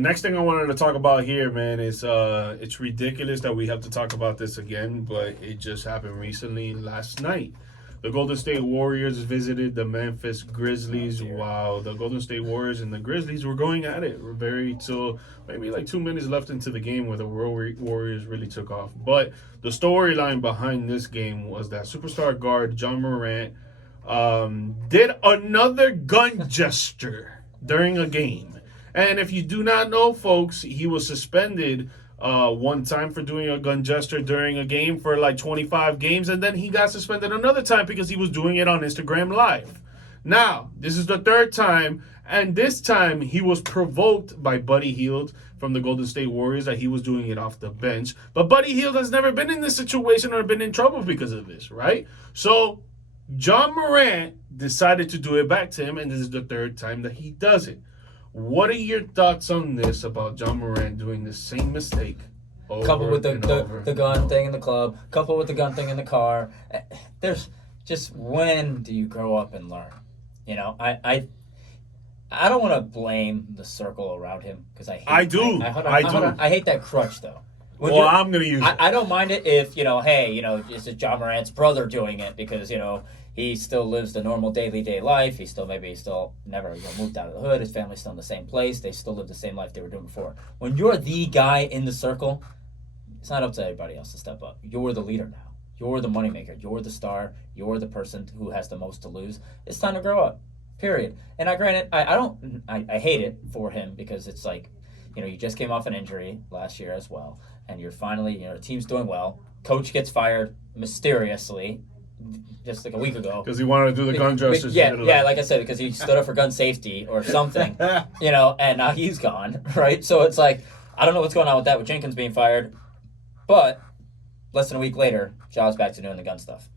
Next thing I wanted to talk about here, man, is it's ridiculous that we have to talk about this again, but it just happened recently last night. The Golden State Warriors visited the Memphis Grizzlies while the Golden State Warriors and the Grizzlies were going at it. We're very till maybe like 2 minutes left into the game where the Warriors really took off. But the storyline behind this game was that superstar guard John Morant did another gun gesture during a game. And if you do not know, folks, he was suspended one time for doing a gun gesture during a game for like 25 games, and then he got suspended another time because he was doing it on Instagram Live. Now, this is the third time, and this time he was provoked by Buddy Hield from the Golden State Warriors that he was doing it off the bench. But Buddy Hield has never been in this situation or been in trouble because of this, right? So John Morant decided to do it back to him, and this is the third time that he does it. What are your thoughts on this about John Morant doing the same mistake over Coupled with over? the gun thing in the club, coupled with the gun thing in the car. There's just, when do you grow up and learn? You know, I don't want to blame the circle around him because I do. I hate that crutch though. I'm gonna use it. I don't mind it if this is John Morant's brother doing it because he still lives the normal daily day life. He still never moved out of the hood. His family's still in the same place. They still live the same life they were doing before. When you're the guy in the circle, it's not up to everybody else to step up. You're the leader now. You're the moneymaker. You're the star. You're the person who has the most to lose. It's time to grow up. Period. And I hate it for him because it's like, you just came off an injury last year as well, and you're finally, the team's doing well. Coach gets fired mysteriously just like a week ago. Because he wanted to do the gun gestures. Yeah, like I said, because he stood up for gun safety or something, and now he's gone, right? So it's like, I don't know what's going on with that, with Jenkins being fired, but less than a week later, Jaw's back to doing the gun stuff,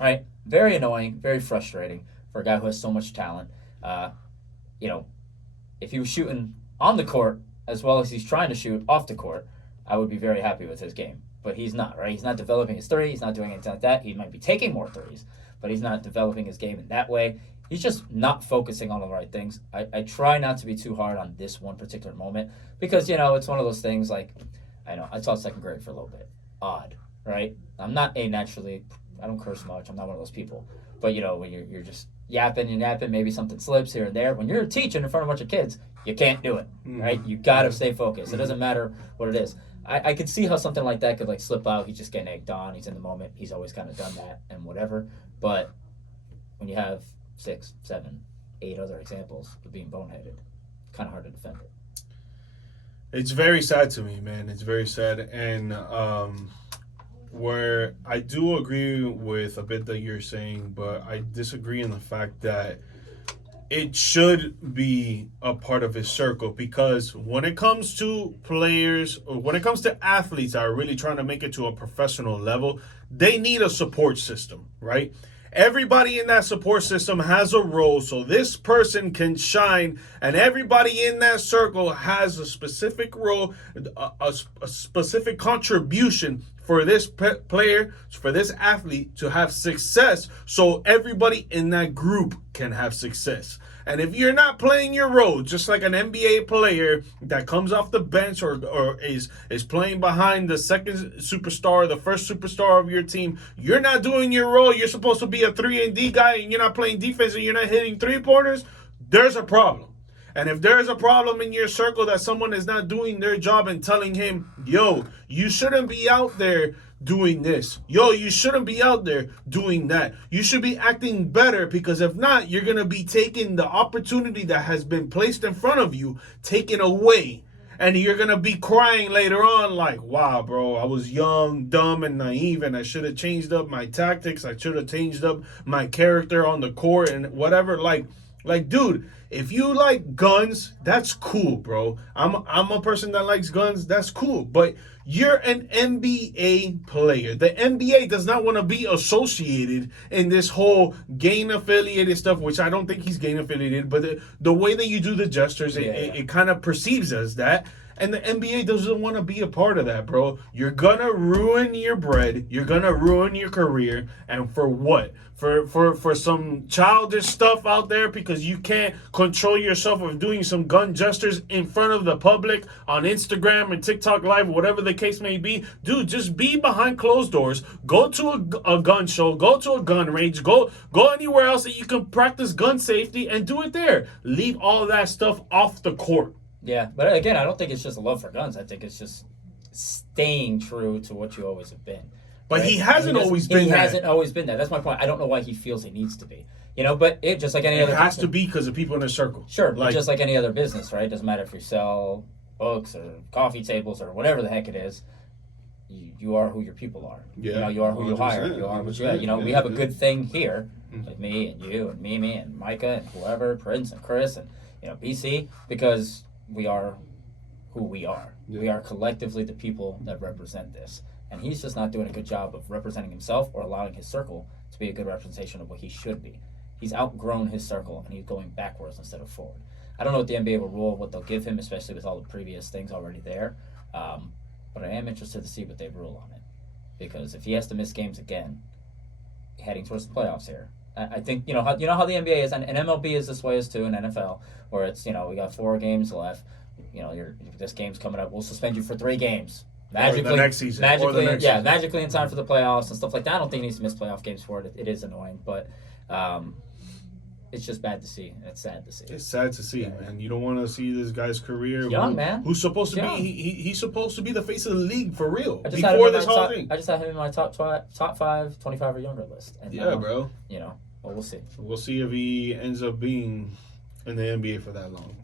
right? Very annoying, very frustrating for a guy who has so much talent. If he was shooting on the court as well as he's trying to shoot off the court, I would be very happy with his game. But he's not, right? He's not developing his three. He's not doing anything like that. He might be taking more threes, but he's not developing his game in that way. He's just not focusing on the right things. I try not to be too hard on this one particular moment because, it's one of those things like, I taught second grade for a little bit. Odd, right? I'm not I don't curse much. I'm not one of those people. But, when you're just yapping and yapping, maybe something slips here and there. When you're teaching in front of a bunch of kids, you can't do it, right? You got to stay focused. It doesn't matter what it is. I could see how something like that could slip out. He's just getting egged on. He's in the moment. He's always kind of done that and whatever. But when you have 6, 7, 8 other examples of being boneheaded, it's kind of hard to defend it. It's very sad to me, man. It's very sad. And where I do agree with a bit that you're saying, but I disagree in the fact that it should be a part of his circle, because when it comes to players or when it comes to athletes that are really trying to make it to a professional level, they need a support system, right? Everybody in that support system has a role so this person can shine, and everybody in that circle has a specific role, a specific contribution for this player, for this athlete to have success, so everybody in that group can have success. And if you're not playing your role, just like an NBA player that comes off the bench or is playing behind the second superstar, the first superstar of your team, you're not doing your role. You're supposed to be a 3-and-D guy, and you're not playing defense, and you're not hitting three-pointers. There's a problem. And if there's a problem in your circle that someone is not doing their job and telling him, yo, you shouldn't be out there doing this. Yo, you shouldn't be out there doing that. You should be acting better, because if not, you're going to be taking the opportunity that has been placed in front of you, taken away. And you're going to be crying later on like, wow, bro, I was young, dumb, and naive, and I should have changed up my tactics. I should have changed up my character on the court and whatever. Like, dude, if you like guns, that's cool, bro. I'm a person that likes guns. That's cool. But you're an NBA player. The NBA does not want to be associated in this whole gang affiliated stuff, which I don't think he's gang affiliated, but the way that you do the gestures, it kind of perceives as that. And the NBA doesn't want to be a part of that, bro. You're gonna ruin your bread. You're gonna ruin your career. And for what? For some childish stuff out there because you can't control yourself of doing some gun gestures in front of the public on Instagram and TikTok Live, whatever the case may be. Dude, just be behind closed doors. Go to a gun show. Go to a gun range. Go anywhere else that you can practice gun safety and do it there. Leave all that stuff off the court. Yeah, but again, I don't think it's just a love for guns. I think it's just staying true to what you always have been. But right? he hasn't always been He that. hasn't always been that. That's my point. I don't know why he feels he needs to be. But it just like any other. It has to be because of people in his circle. Sure, just like any other business, right? Doesn't matter if you sell books or coffee tables or whatever the heck it is. You are who your people are. Yeah, you are who you hire. You are what you are. We have a good thing here Mm-hmm. with me and you and Mimi and Micah and whoever, Prince and Chris and BC, because we are who we are. Yeah. We are collectively the people that represent this. And he's just not doing a good job of representing himself or allowing his circle to be a good representation of what he should be. He's outgrown his circle and he's going backwards instead of forward. I don't know what the NBA will rule, what they'll give him, especially with all the previous things already there. But I am interested to see what they rule on it. Because if he has to miss games again, heading towards the playoffs here, I think, how the NBA is, and MLB is this way as too, in NFL, where it's, we got 4 games left. This game's coming up. We'll suspend you for 3 games. Magically, or the next season. Magically in time for the playoffs and stuff like that. I don't think he needs to miss playoff games for it. It is annoying, but it's just bad to see. It's sad to see. It's sad to see, man. You don't want to see this guy's career. Man. Who's supposed to be? He's supposed to be the face of the league for real. Before this whole thing, I just had him in my top 5, 25 or younger list. And bro. Well, we'll see. We'll see if he ends up being in the NBA for that long.